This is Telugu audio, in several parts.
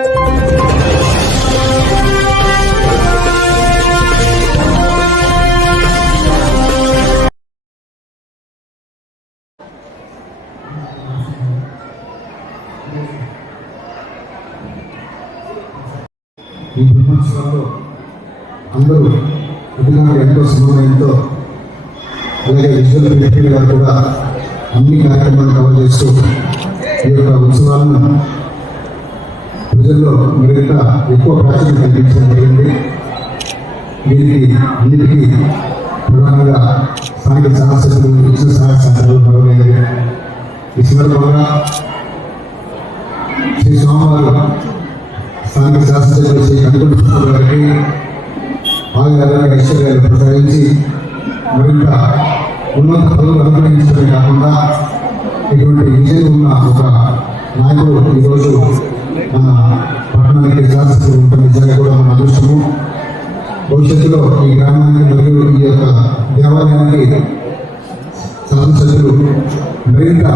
ఈ బ్రహ్మోత్సవాల్లో అందరూ అధికారులు ఎంతో సమన్వయంతో అలాగే విజువల్ ప్రింట్ గారు కూడా అన్ని కార్యక్రమాలు కవర్ చేస్తూ ఈ యొక్క ఉత్సవాలను ప్రజల్లో మరింత ఎక్కువ ప్రాచుర్యం కల్పించడం జరిగింది. దీనికి అన్నిటికీ ప్రధానంగా స్థానిక శాసనసభ్యులు ఇచ్చిన సహాయ సహకారాలు మరొకలేదు. ఈ సందర్భంగా శ్రీ స్వామివారు స్థానిక శాసనసభ్యులు శ్రీ కందుకూరి కృష్ణరావు గారికి ఆయురారోగ్య ఐశ్వర్యాలు ప్రసాదించి మరింత ఉన్నత పదవులు అనుగ్రహించడమే కాకుండా ఇటువంటి విజయం ఉన్న ఒక నాయకుడు ఈరోజు మన పట్టణానికి శాసనసభ్యులు ఉంటుంది. నిజంగా కూడా మన అదృష్టము. భవిష్యత్తులో ఈ గ్రామానికి మరియు ఈ యొక్క దేవాలయానికి శాసనసభ్యులు మరింత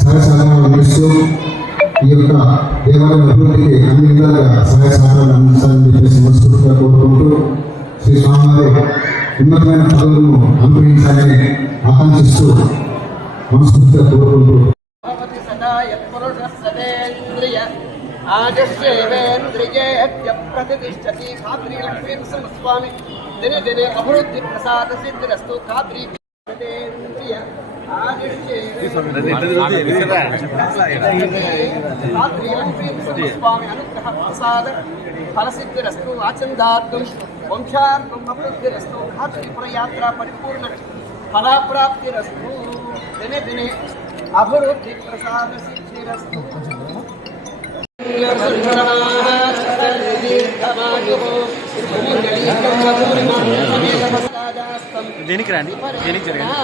సహాయ సహకారాలు అందిస్తూ ఈ యొక్క దేవాలయం అభివృద్ధికి అన్ని విధాలుగా సహాయ సహకారాలు అందించాలని చెప్పేసి మనస్ఫూర్తిగా కోరుకుంటూ శ్రీ స్వామివారు ఉన్నతమైన పదవులను అనుగ్రహించాలని ఆకాంక్షిస్తూ మనస్ఫూర్తిగా కోరుకుంటూ प्रतिष्ठति खाद्री लक्ष्मी स्वामी दिने दिने अभिवृद्धि प्रसाद सिद्धिरस्तु खाद्री स्वामी अनुग्रह प्रसाद फलसिद्धिरस्तु आचंदार्थम वंशार्थम अभिवृद्धिरस्तु खाद्री प्रयात्रा परिपूर्ण फलाप्राप्तिरस्तु दिने दिने अभिवृद्धि प्रसाद सिद्धिरस्तु దేనికి రండి దేనికి జరగండి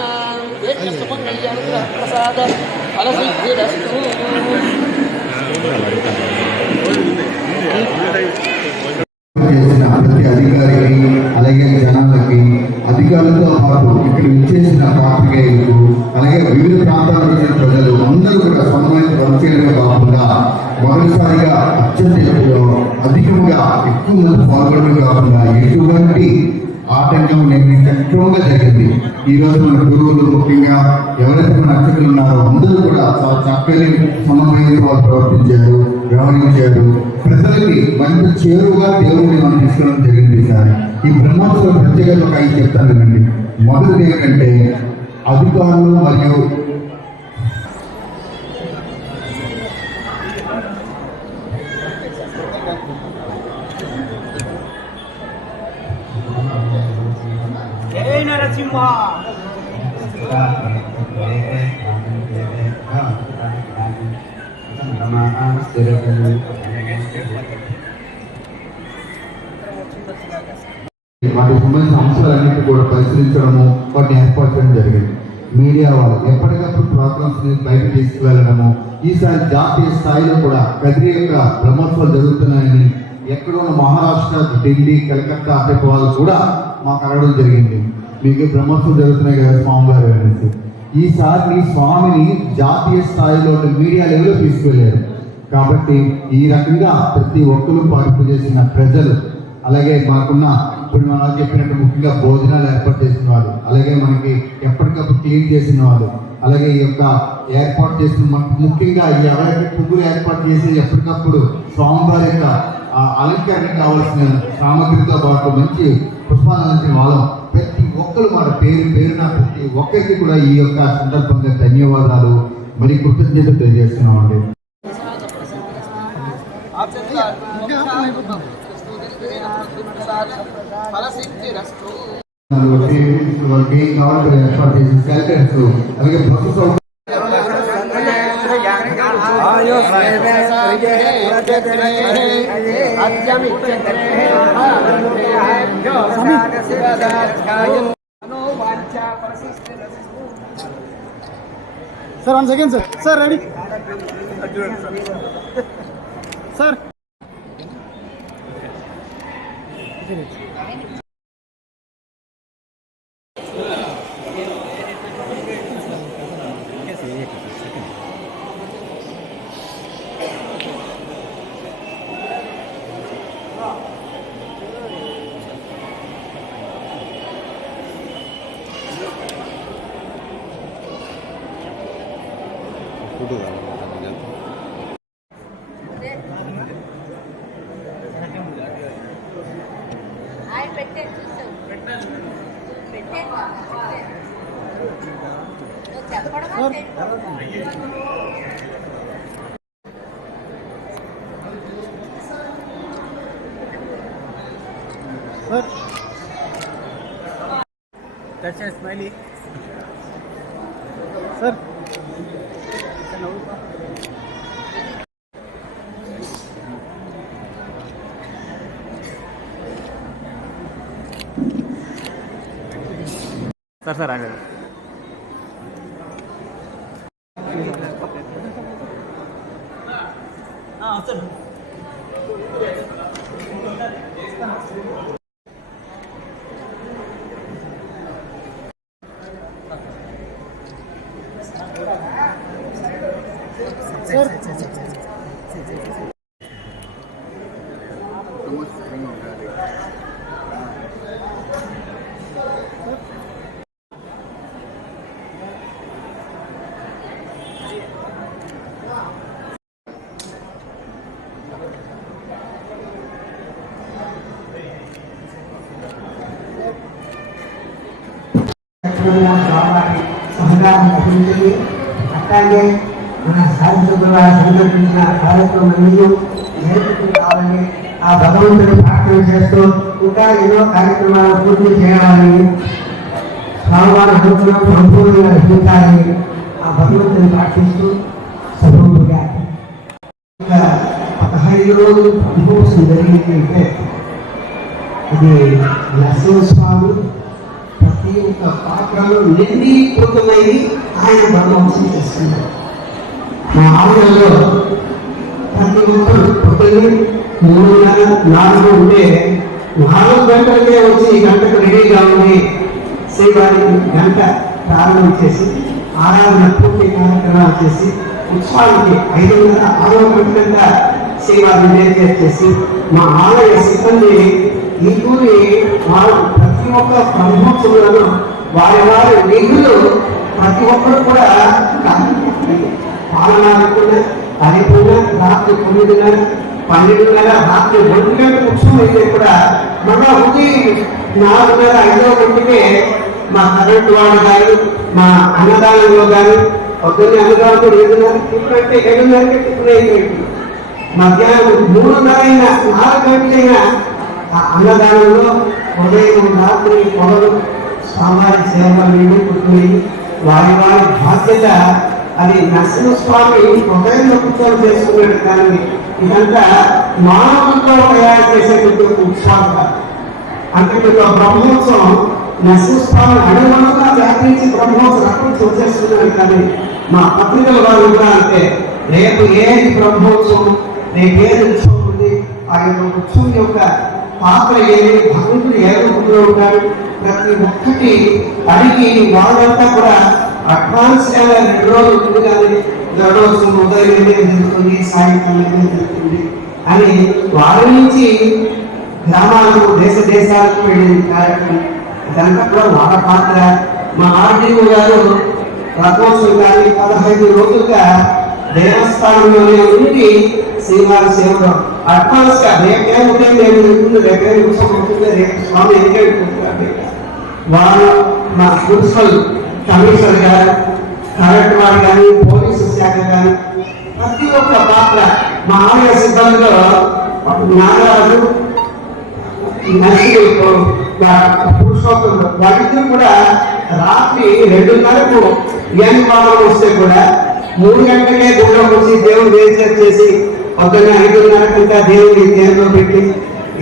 ప్రతి అధికారికి అలాగే జనాలకి అధికారులతో పాటు ఇక్కడ విచ్చేసిన పాత్రికేయులకు అలాగే వివిధ ప్రాంతాల నుంచి ప్రజలు అందరూ కూడా సమన్వయం పనిచేయడమే కాకుండా మొదటిసారిగా అత్యంత అధికంగా ఎక్కువ మంది పాల్గొనడమే కాకుండా ఎటువంటి ఆటంకం లేని చక్రంగా జరిగింది. ఈ రోజు మన గురువులు ముఖ్యంగా ఎవరైతే మన అర్చకులు ఉన్నారో అందరూ కూడా చాలా చక్కని సమన్వయంతో వాళ్ళు ప్రవర్తించారు, వ్యవహరించారు. ప్రజలకి మరింత చేరువుగా దేవుడిని మనం తీసుకోవడం జరిగింది. సార్ ఈ బ్రహ్మోత్సవ ప్రత్యేకత ఒక ఐదు చెప్తాను కదండి. మొదటిది ఏంటంటే అధికారులు మరియు నరసింహ వాటికి సంబంధించిన అంశాలన్నింటి కూడా పరిశీలించడము, వాటిని ఏర్పాటు చేయడం జరిగింది. మీడియా వాళ్ళు ఎప్పటికప్పుడు ప్రోగ్రామ్స్ బయట తీసుకువెళ్ళడము. ఈసారి జాతీయ స్థాయిలో కూడా కదిరి యొక్క బ్రహ్మోత్సవాలు జరుగుతున్నాయని ఎక్కడో మహారాష్ట్ర, ఢిల్లీ, కలకత్తా అటు వాళ్ళు కూడా మాకు అడగడం జరిగింది. మీకు బ్రహ్మోత్సవం జరుగుతున్నాయి కదా స్వామివారు అనేసి. ఈసారి ఈ స్వామిని జాతీయ స్థాయిలో మీడియా లెవెల్లో తీసుకువెళ్ళారు. కాబట్టి ఈ రకంగా ప్రతి ఒక్కరూ పార్టిసిపేట్ చేసిన ప్రజలు, అలాగే మాకున్న ఇప్పుడు మనం చెప్పినట్టు ముఖ్యంగా భోజనాలు ఏర్పాటు చేసిన వాళ్ళు, అలాగే మనకి ఎప్పటికప్పుడు క్లీన్ చేసిన వాళ్ళు, అలాగే ఈ యొక్క ఏర్పాటు చేసిన మనకు ముఖ్యంగా ఎవరైతే పువ్వులు ఏర్పాటు చేసి ఎప్పటికప్పుడు స్వామివారి యొక్క అలంకరణ కావాల్సిన సామగ్రితో పాటు మంచి పుష్పాలు అందించిన వాళ్ళం ప్రతి ఒక్కరు మన పేరున ప్రతి ఒక్కరికి కూడా ఈ యొక్క సందర్భంగా ధన్యవాదాలు మరి కృతజ్ఞతలు తెలియజేస్తున్నామండి. అలాగే bus Sir, 1 second, sir. Sir, ready? Sir. ఆయన పెట్టాను చూసావు పెట్టాను చెప్పడం sir Darshan smiley sir sir sir ఆగండి సార్ సహకారం లభించింది. అట్లాగే మన సాయంత్రం సందర్భించిన కార్యక్రమాన్ని నేర్చుకుని కావాలని ఆ భగవంతుని ప్రార్థన చేస్తూ ఇంకా ఎన్నో కార్యక్రమాలు పూర్తి చేయాలని స్వామివారి అనుగ్రహం సంపూర్ణంగా లభించాలని ఆ భగవంతుని ప్రార్థిస్తూ సభ్యులుగా 15 రోజులు అనుభవం జరిగింది అంటే అది నరసింహస్వామి ప్రతి ఒక్క పాత్రలో నిండిపోతున్నది ఆయన బ్రహ్మవంశం చేస్తున్నారు. మా ఆలయంలో ప్రతి ఒక్కరు పొద్దున్నే 3:30-4 ఉంటే 4 గంటలకే వచ్చి గంటకు రెడీగా ఉండి శ్రీవారికి గంట ప్రారంభం చేసి ఆరాధన పూర్తి కార్యక్రమాలు చేసి ఉత్సవానికి 5:30-6 గంటలంతా శ్రీవారిని నిర్ణయం చేసి మా ఆలయ సిబ్బంది ఈ ఊరి వారు ప్రతి ఒక్క బ్రహ్మోత్సవాలను వారి నిధులు ప్రతి ఒక్కరు కూడా పాలనాలకున్న అదికున్న రాత్రి 9:30, 12:30, రాత్రి 1 గంట ఉత్సవం అయితే కూడా మళ్ళా ఉదయం 4:30-5 గంటకే మా కరెంట్ వాళ్ళు కానీ మా అన్నదానంలో కానీ పొద్దున్నే అన్నదానంతో 7:30 టిఫిన్ అంటే 7:30కి టిఫిన్ అయిపోయింది. మధ్యాహ్నం 3:30 4 గంటలైనా ఆ అన్నదానంలో ఉదయం రాత్రి పొగలు స్వామి సేవలు నీళ్ళు పుట్టుకుని వారి బాధ్యత అది నరసింహస్వామి హృదయంలో కూర్చొని చేసుకున్నాడు. కానీ ఇదంతా మానవులతో తయారు చేసేటువంటి ఉత్సవాలు కాదు. అంటే బ్రహ్మోత్సవం నరసింహస్వామి అడుగుగా వ్యాపించి బ్రహ్మోత్సవం అక్కడికి వచ్చేస్తున్నాడు. కానీ మా పత్రికల వారు కూడా అంటే రేపు ఏది బ్రహ్మోత్సవం, రేపు ఏది ఉత్సవం ఉంది, ఆ యొక్క ఉత్సవం యొక్క పాత్ర ఏమి, భగవంతుడు ఏ రూపంలో ఉంటాడు, ప్రతి ఒక్కటి అడిగి వాళ్ళంతా కూడా అడ్వాన్స్ గా 2 రోజులు ఉంటుంది. కానీ గడవసం ఉదయం జరుగుతుంది, సాయంకాలం జరుగుతుంది అని వారి నుంచి గ్రామాలకు దేశాలకు వెళ్ళిన కార్యక్రమం ఇదంతా కూడా వాళ్ళ పాత్ర. మా ఆర్డీఓ గారు రథోత్సవం కానీ 15 రోజులుగా దేవస్థానంలోనే ఉండి శ్రీవారి సేవలో అడ్వాన్స్ గా రేపే ఉదయం నేను ఉంటుంది, రేపే ఉత్సవం ఉంటుంది, రేపు స్వామి ఎంగేడుకుంటున్నారు. వాళ్ళు మా మున్సిపల్ కమిషనర్ గారు, కలెక్టర్ వారు కానీ, పోలీసు శాఖ కానీ ప్రతి ఒక్క పాత్ర మా ఆలయ సిబ్బందిలో నాగరాజు పురుషోత్తముడు వాళ్ళిద్దరూ కూడా రాత్రి 2:30కు ఏనువాదం వస్తే కూడా 3 గంటలకే గుళ్ళో వచ్చి దేవుడు వేసేది చేసి పొద్దున్న 5:30 దేవుడి దేవులో పెట్టి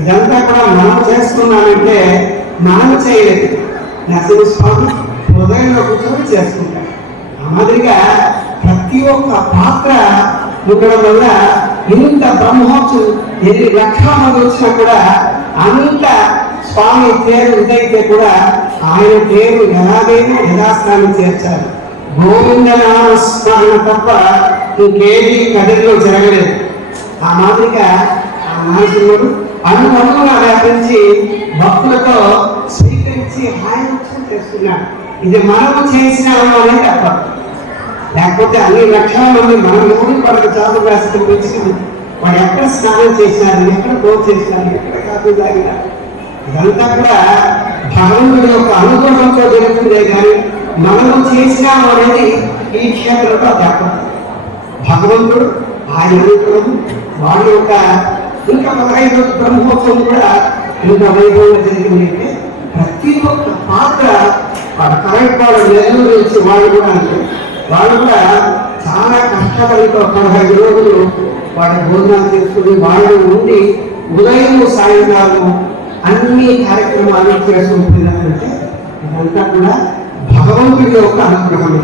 ఇదంతా కూడా మనం చేస్తున్నామంటే మనం చేయలేదు. నరసింహస్వామి హృదయంలో కూర్చొని చేసుకుంటాడు. ఆ మాదిరిగా ప్రతి ఒక్క పాత్ర ఉండడం వల్ల ఇంత బ్రహ్మోత్సవం 8 లక్షల మంది వచ్చినా కూడా అంత స్వామి పేరు ఇదైతే కూడా ఆయన పేరు ఎలాగైనా యథాస్థానం చేర్చారు. గోవింద నామస్మరణ తప్ప ఇంకేది కథలో జరగలేదు. ఆ మాదిరిగా ఆ నారసింహుడు అణువణువున వ్యాపించి భక్తులతో స్వీకరించి ఆయన చేస్తున్నాడు. ఇది మనము చేసిన అనేది తప్ప లేకపోతే అన్ని లక్షల మంది మన ఊరి పడక చాలు రాసి వచ్చి వాడు ఎక్కడ స్నానం చేసినారు, ఎక్కడ భోజనం చేసినారు, ఎక్కడ కాఫీ తాగినారు, ఇదంతా కూడా భగవంతుడి యొక్క అనుగ్రహంతో జరుగుతుందే కానీ మనము చేసినాము అనేది ఈ క్షేత్రంలో తప్పదు. భగవంతుడు ఆయన అనుగ్రహం వాడి యొక్క ఇంకా 15 బ్రహ్మోత్సవం కూడా ఇంత వైభవంగా జరిగిందంటే ప్రతి ఒక్క పాత్ర వాడు కరెక్ట్ వాడు నెలలు నుంచి వాళ్ళు కూడా అంటే వాళ్ళు కూడా చాలా కష్టపడితో 15 రోజులు వాడు భోజనాలు చేసుకుని వాళ్ళు ఉండి ఉదయం సాయంకాలం అన్ని కార్యక్రమాలు చేసుకుంటున్నారంటే ఇదంతా కూడా భగవంతుడి యొక్క అనుగ్రహమే.